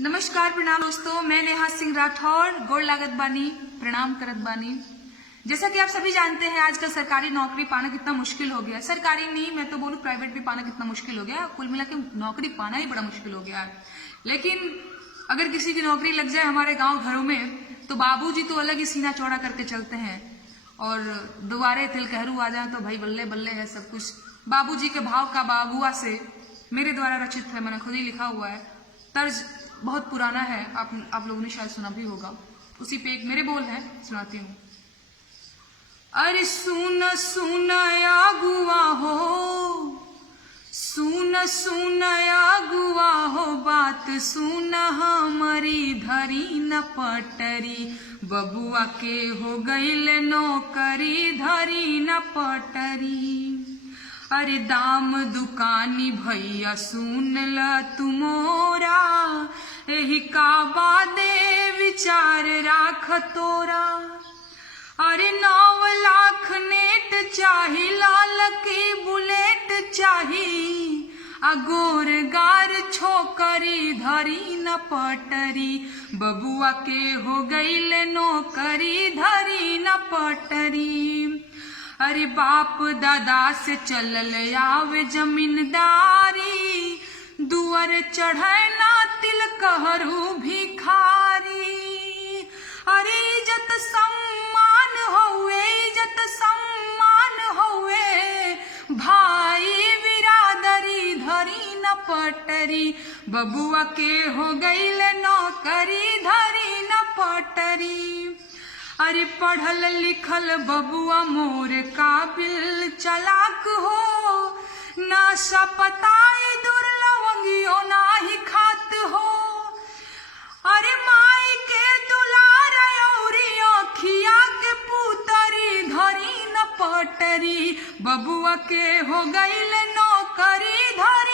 नमस्कार प्रणाम दोस्तों, मैं नेहा सिंह राठौर गोड़ लागत बानी, प्रणाम करत बानी। जैसा कि आप सभी जानते हैं, आजकल सरकारी नौकरी पाना कितना मुश्किल हो गया। सरकारी नहीं, मैं तो बोलूँ प्राइवेट भी पाना कितना मुश्किल हो गया। कुल मिला के नौकरी पाना ही बड़ा मुश्किल हो गया है। लेकिन अगर किसी की नौकरी लग जाए हमारे गाँव घरों में, तो बाबूजी तो अलग ही सीना चौड़ा करके चलते हैं, और दोबारे तिलकहरू आ जाए तो भाई बल्ले बल्ले है सब कुछ। बाबूजी के भाव का बाबुआ से मेरे द्वारा रचित है, मैंने खुद ही लिखा हुआ है। तर्ज बहुत पुराना है, आप लोगों ने शायद सुना भी होगा। उसी पे एक मेरे बोल हैं, सुनाती हूँ। अरे सुन सुन आगुआ हो, सुन सुन आगुआ हो, बात सुन हमारी धरी न पटरी, बबुआ के हो गईल नौकरी धरी न पटरी। अरे दाम दुकानी भैया सुन ल तुमोरा, एही का बादे विचार राख तोरा। अरे 9 लाख नेट चाही, लाल की बुलेट चाही, अगोर गार छोकरी धरी न पटरी, बबुआ के हो गईल नौकरी धरी न पटरी। अरे बाप दादा से चलल आवे जमींदारी, दुअर चढ़े ना तिलकहरू भिखारी। अरे इज्जत सम्मान हुए, इज्जत सम्मान हुए, भाई बिरादरी धरी न पटरी, बबुआ के हो गईल नौकरी धरी न पटरी। अरे पढ़ल लिखल बबुआ मोर काबिल चलाक हो, ना सपताई दुर्लवंगियो ना ही खात हो। अरे माई के दुलार औरी अखिया के पुतरी धरी न पटरी, बबुआ के हो गईल नौकरी धरी